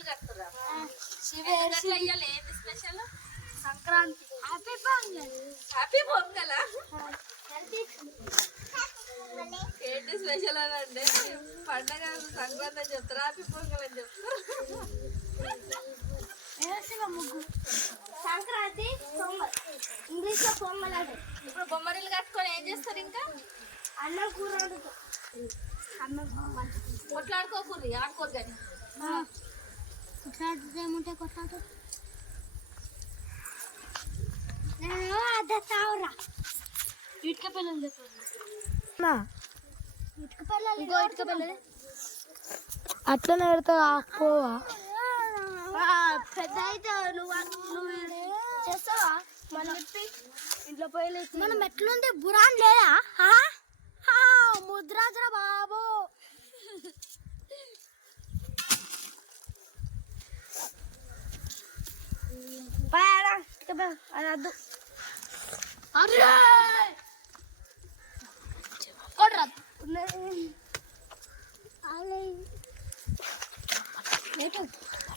కడుతురా ఇయ్యాలి ఏంటి special Sankranti. Happy Pongal happy Pongal ఏంటి స్పెషల్ అని అంటే పండగ సంక్రాంతి అని చెప్తారు. హ్యాపీ పొంగల్ అని చెప్తారు. ముగ్గు? సంక్రాంతి పొంగల్ ఇంగ్లీష్లో పొంగల్ అంటే ఇప్పుడు బొమ్మరీలు కట్టుకొని ఏం చేస్తారు ఇంకా? అన్నం కూర అన్నం కొట్లాడుకోకూరి ఆడుకోరు కానీ. ఇటుక పిల్లలు చెప్పారు ఇటుక పిల్లలు ఇటుక పిల్లలు అట్లనే పెడతా ఆకోవా పెద్ద అయితే నువ్వు నువ్వు చేస్తావా మనం ఇంట్లో పోయలేదు మనం ఎట్లుంది బురాన్ లేదా? హా? హా, ముద్రాజరా బాబు పాయరా, ఇక పో, అది వద్దు. అరే కొట్రా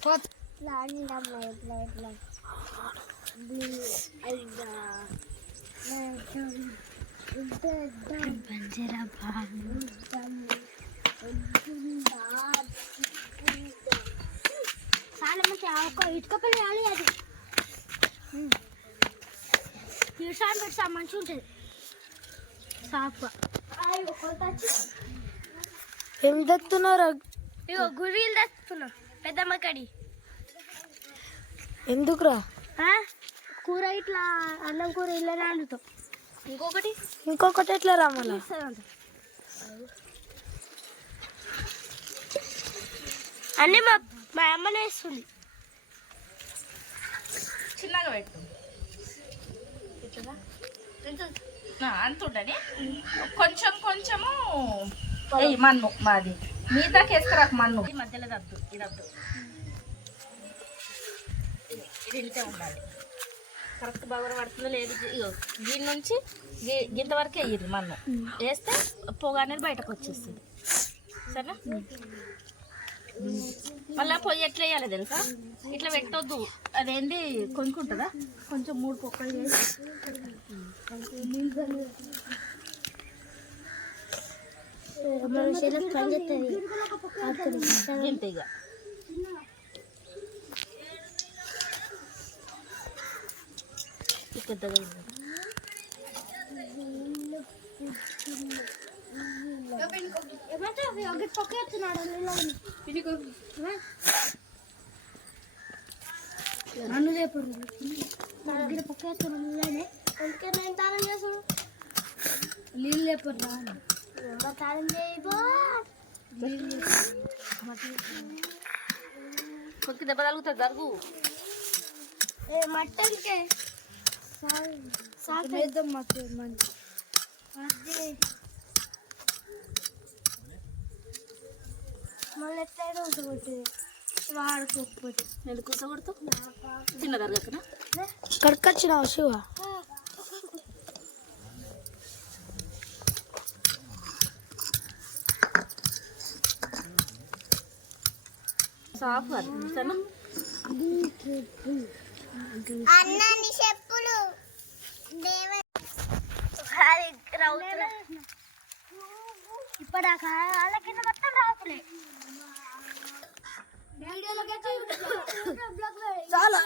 ఇట్లా అండమ్మా ఇట్లా ఇట్లా అయ్యా పంజరా చాలా మంచి ఒక ఇటుక పిల్ల వేయాలి అది. తీసాను పెట్టా మంచిగా ఉంటుంది. సాఫ్గా ఏం తెస్తున్నారు ఇగో గురిలు తెస్తున్నా పెద్దమ్మ కడి. ఎందుకురా? ఆ? కూర ఇట్లా అన్నం కూర ఇళ్ళనే వండుతాం. ఇంకొకటి? ఇంకొకటి ఎట్లా రా మళ్ళా అన్నీ మా మా అమ్మనే వేస్తుంది. చిన్నగా పెట్టు. అంత కొంచెం కొంచెము మన్ను మాది. మిగతాకి వేస్తారా మన్ను. ఈ మధ్యలో దద్దు ఇది వద్దు ఇది ఇంతే ఉండాలి. కరెక్ట్ బాగా పడుతుందో లేదు దీని నుంచి గీ- గింత వేయరు మన్ను. వేస్తే పొగ అనేది బయటకు వచ్చేస్తుంది. సరేనా? మళ్ళీ పొయ్యి ఎట్లా వేయాలి తెలుసా? ఇట్లా పెట్టొద్దు. అదేంది కొనుక్కుంటుందా కొంచెం మూడు పొక్కలు చేసి ఇంతే ఇక. ఏమంటే ఒకటి పక్క ఎత్తున్నాడు నన్ను చెప్పరు. దగ్గర పక్క ఎత్తున్నాడు నీళ్ళనే అందుకే నేను తాళం చేసాడు నీళ్ళు చెప్పరు తాళం చేయబో. కొద్ది దెబ్బ తగులుతుంది జరుగు. ఏ మట్టంకే సాకేద్దాం మాకు మంచి. అదే. మళ్ళీ ఎట్లయినా ఉంటుంది. వాడుకోకపోతే నేను కూసగొడుతూ చిన్న శివ అన్నాని చెప్పులు ఇప్పుడు ఆ కాళ్ళ కింద మొత్తం రావుతులే చాలా.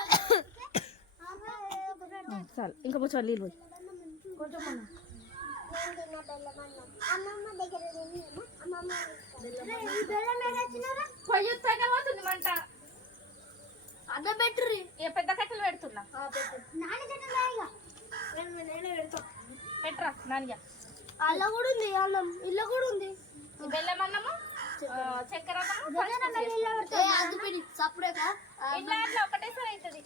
చాలు. ఇంకా కొంచెం నీళ్ళు పోయి. అన్నం ఏ పెద్ద కట్టెలు పెడుతున్నా నాన్న చెట్టులా ఇక నేను నేనే పెడతా పెట్టరా నానిగా అల్ల కూడా ఉంది అన్నం ఇల్లు కూడా ఉంది ఈ బెల్లం అన్నము. చక్కెర అన్నము పసుపు అది పెడి సప్పుడేక ఇట్లా అట్లా ఒకటేసారి అవుతుంది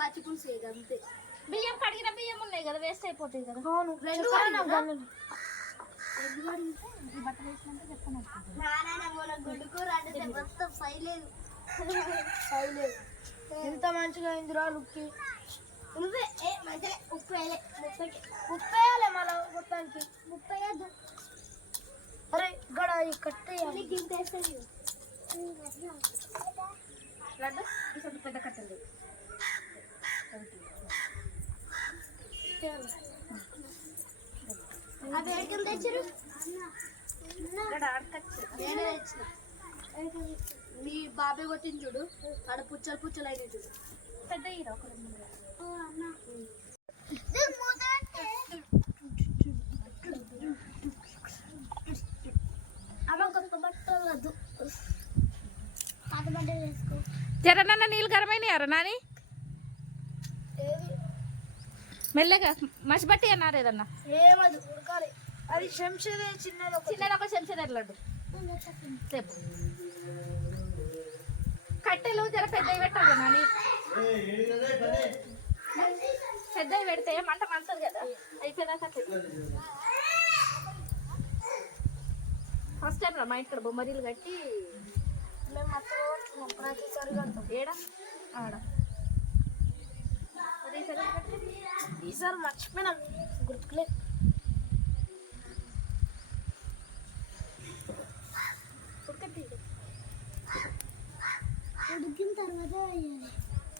పచ్చి పులుసు అంతే బియ్యం కడిగిన బియ్యం ఉన్నాయి కదా వేస్ట్ అయిపోతాయి కదా అవును రెండు ఎంత మంచిగా అయిందిరా లుక్కి ముప్పై ఏ ముప్పై ఉప్పు వేయలే మొత్తానికి ముప్పై వేయద్దు అరే లడ్డు? ఇసొంటి పెద్ద కట్టెలు అవి ఎక్కడికి తెచ్చారు? ఇక్కడ ఆడకచ్చి నేనే తెచ్చిన. మీ బాబాయ్ కొట్టింది చూడు. ఆడ పుచ్చలు పుచ్చలు అయినాయి చూడు. పెద్ద హీరో ఒక రెండు జరనన్న నీళ్ళు గరమైన నాని? మెల్లగా మసిబట్టి అన్నారు ఏదన్నా. ఏమది ఉడకాలి. అది శంషదే చిన్నది ఒక చిన్నది ఒక లడ్డు. చెప్పు. కట్టెలు జర పెద్దవి పెట్టాలి నాని. పెద్దవి పెడితే మంట మంటది కదా. అయిపోయినాక ఫస్ట్ టైం రా మా ఇంటి బొమ్మరీలు కట్టి మేము మత్తగా ప్రతిసారి కడతాం ఏడా ఆడ ఈసారి ఈసారి మర్చిపోయినాం గుర్తుకులే ఉడికిన తర్వాత వేయాలి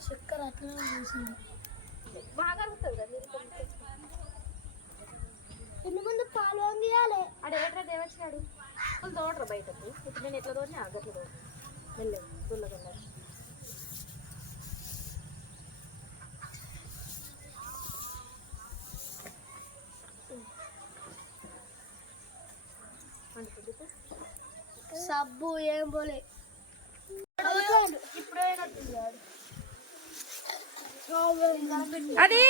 చక్కెర అట్లా చేసింది బాగా అరుగుతుంది కదా ముందు పాలు వంగియాలి ఆడ ఏట్రా దేవచ్చినాడు? తోడరు బయటకు? ఇప్పుడు నేను ఎట్లా తోడినా అగట్లు తోడు సబ్బు ఏం పోలే. అది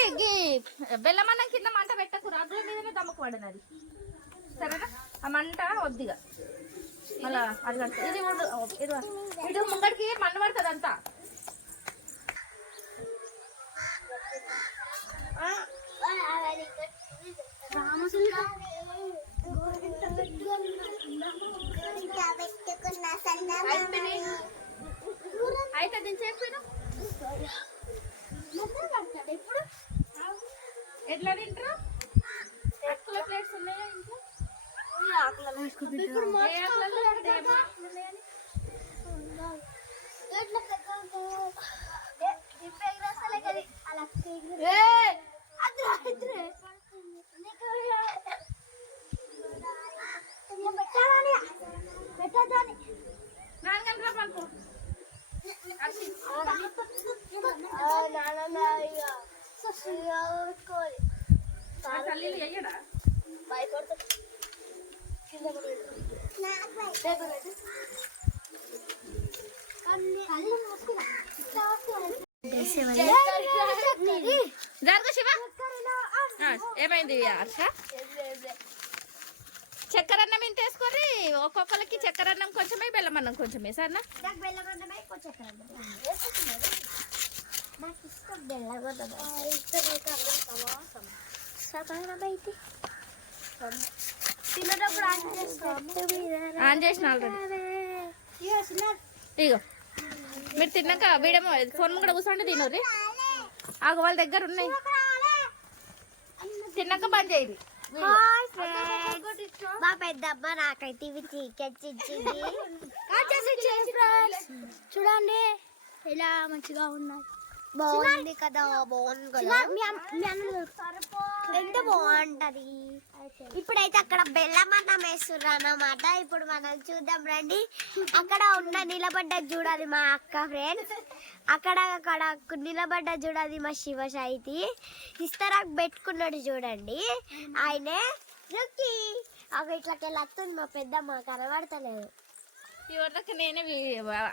బెల్లమన్నం కింద మంట పెట్టకు రాజుల మీదనే దమ్మకు పడినది. సరేనా? ఆ మంట వద్దిగా. మళ్ళా అది కట్టు. ఇది ముంగడికి మన్ను పడుతుంది అంతా. అయితే ఎట్లా తింటారు ఎక్కువ ప్లేట్స్ ఉన్నాయా ఇంట్లో ఇప్పుడు ఏ ఆకులలో అంటే ఏం జరుగు శివ. ఏమైంది హర్ష? చక్కెర అన్నం ఇంత వేసుకొని ఒక్కొక్కరికి చక్కెర అన్నం కొంచెమే బెల్లం అన్నం కొంచెమే సరేనా? నాకు ఇష్టం. బెల్లగొండ ఆన్ చేసిన ఆల్రెడీ. ఇగో. మీరు తిన్నాక వీడేమో ఫోన్ కూడా కూర్చోండి తినరు. ఆగు వాళ్ళ దగ్గర ఉన్నాయి. తిన్నాక బంద్ చేయండి మా పెద్దమ్మ నాకైతే ఇవి ఇచ్చింది. చూడండి ఎలా మంచిగా ఉన్నాయి. బాగుంది కదా బాగుంది కదా. ఎంత బాగుంటది? ఇప్పుడైతే అక్కడ బెల్లం అన్నం వేస్తుర్రు అన్నమాట. ఇప్పుడు మనం చూద్దాం రండి. అక్కడ ఉన్న నిలబడ్డ చూడాలి మా అక్క ఫ్రెండ్స్ అక్కడ అక్కడ నిలబడ్డ చూడాలి మా శివ సాయితి ఇస్తరాకు పెట్టుకున్నాడు చూడండి. ఆయనే రుక్కి ఒక ఇట్లకి వస్తుంది మా పెద్దమ్మ కనబడతలేదు. ఈ వరకు నేనే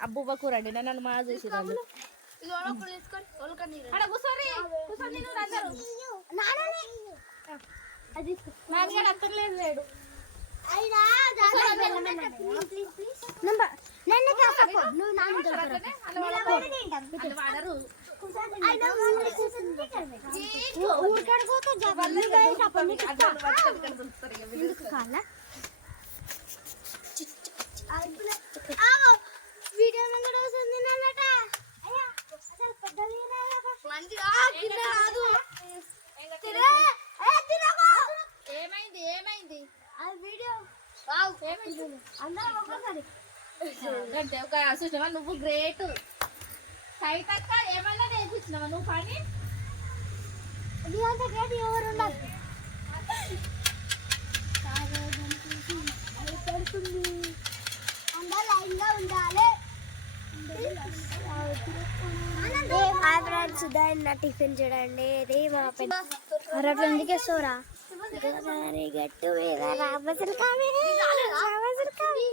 అబ్బుబ్బ కూర అండి నన్ను మా చూసి వాళ్ళు అక్కడ కూర్చోరి కూర్చొని తినురు అందరూ. నాన్ననే నాన్నగారు అత్తలేదు లేడు. నువ్వు నాన్న అట్లనే అలా వాళ్ళు వాడరు అడ్డాలు పట్టుకొని ఇక్కడ దొరుకుతారు ఇక వీళ్ళు. ఏమైంది ఏమైంది? అంటే ఒక సుష్మా నువ్వు గ్రేట్. కైతక్క ఏమన్నా నేర్పించినావా? నువ్వు పని? నీ అంత గ్రేట్ ఎవరు ఉండాలి నా టిఫిన్ చూడండి. ఇది మా పెద్ద అరట్లో ఎందుకే సోరా. గోదావరి గట్టు మీద రాబోతులు కావి రాబోతులు కావి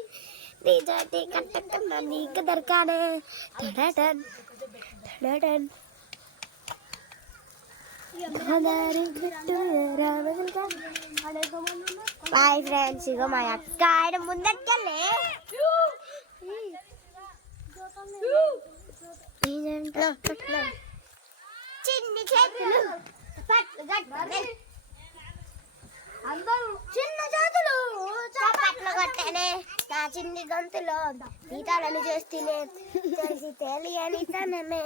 కట్టకుండా నీకు దొరకానే. టడటన్ టడటన్ గోదావరి గట్టు మీద బాయ్ ఫ్రెండ్స్ ఇగో మా అక్క ఆయన ముందట్టుకెళ్ళే చిన్ని చేతులు పట్లు కట్టలే అందరూ చిన్న చేతులు చప్పట్లు కొట్టనే నా చిన్ని గొంతులో గీతాలను చేస్తేనే తెలిసి తెలియని తనమే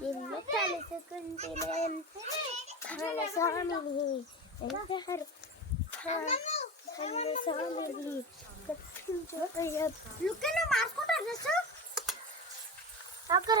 నిన్ను కలుసుకుంటేనే కరణ స్వామిని వెంకటహర కరణ స్వామిని లుక్కను మార్చుకుంటారు జస్ట్ అక్కడ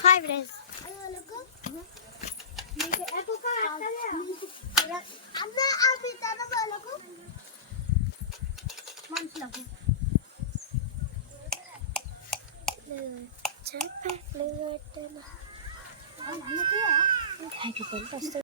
హాయ్ ఫ్రెండ్స్ మనుషులకు పెట్టను